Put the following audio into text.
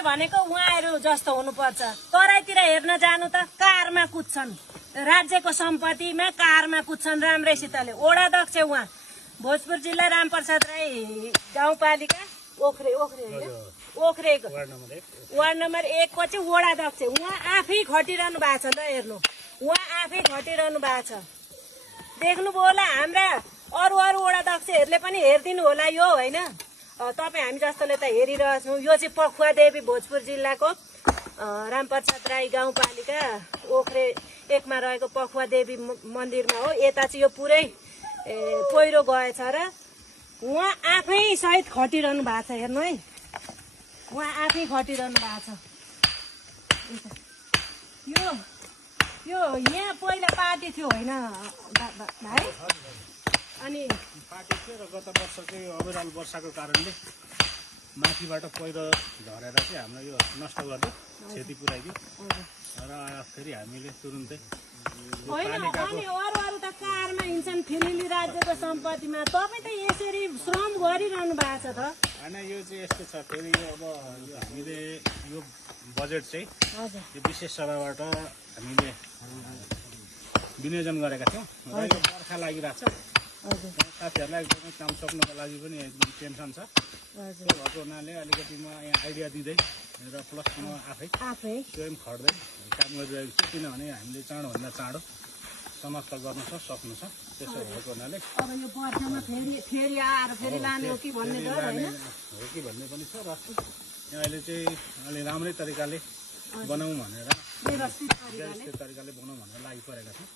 मान्छे भनेको उहाँहरू जस्तो हुनुपर्छ। तराईतिर हेर्न जानु त कारमा कुद्छन्, राज्यको सम्पत्तिमा कारमा कुद्छन् राम्रैसितले। वडा अध्यक्ष उहाँ भोजपुर जिल्ला रामप्रसाद राई गाउँपालिका ओख्रेको वार्ड नम्बर 1 को चाहिँ वडा अध्यक्ष उहाँ आफै खटिरहनु भएको छ। ल हेर्नु, उहाँ आफै खटिरहनु भएको छ। देख्नुभयो होला, हाम्रा अरू वडा अध्यक्षहरूले पनि हेरिदिनु होला यो, होइन? तपाईँ हामी जस्तोले त हेरिरहेछौँ। यो चाहिँ पखुवा देवी भोजपुर जिल्लाको रामप्रसाद राई गाउँपालिका ओख्रे 1 मा रहेको पखुवा देवी मन्दिरमा हो। यता चाहिँ यो पुरै पहिरो गएछ र उहाँ आफै सहित खटिरहनु भएको छ। हेर्नु है, उहाँ आफै खटिरहनु भएको छ। यो यहाँ पहिला पार्टी थियो, होइन भाइ? अनि पार्टी थियो र गत वर्ष चाहिँ अविरल वर्षाको कारणले माथिबाट पहिरो झरेर चाहिँ हाम्रो यो नष्ट गर्यो, क्षति पुर्याइदियो र फेरि हामीले तुरुन्तै होइन। अनि अरू त कारमा हिँड्छन् फेरि राज्यको सम्पत्तिमा। तपाईँ त यसरी श्रम गरिरहनु भएको छ त। होइन, यो चाहिँ यस्तो छ। फेरि यो अब यो हामीले यो बजेट चाहिँ यो विशेष सभाबाट हामीले विनियोजन गरेका थियौँ र यो बर्खा लागिरहेको छ। साथीहरूलाई एकदमै काम सक्नुको लागि पनि एकदम टेन्सन छ। त्यो भएको हुनाले अलिकति म यहाँ आइडिया दिँदै र प्लस म आफै स्वयं खट्दै काम गरिरहेको छु। किनभने हामीले चाँडोभन्दा चाँडो समाप्त गर्नु छ, सक्नु छ। त्यसो भएको हुनाले अब यो बर्खामा फेरि आएर फेरि लाने हो कि भन्ने डर, होइन? हो कि भन्ने पनि छ। र अहिले चाहिँ अलि राम्रै तरिकाले बनाऊँ भनेर, व्यवस्थित तरिकाले बनाऊँ भनेर लागि परेका छौँ।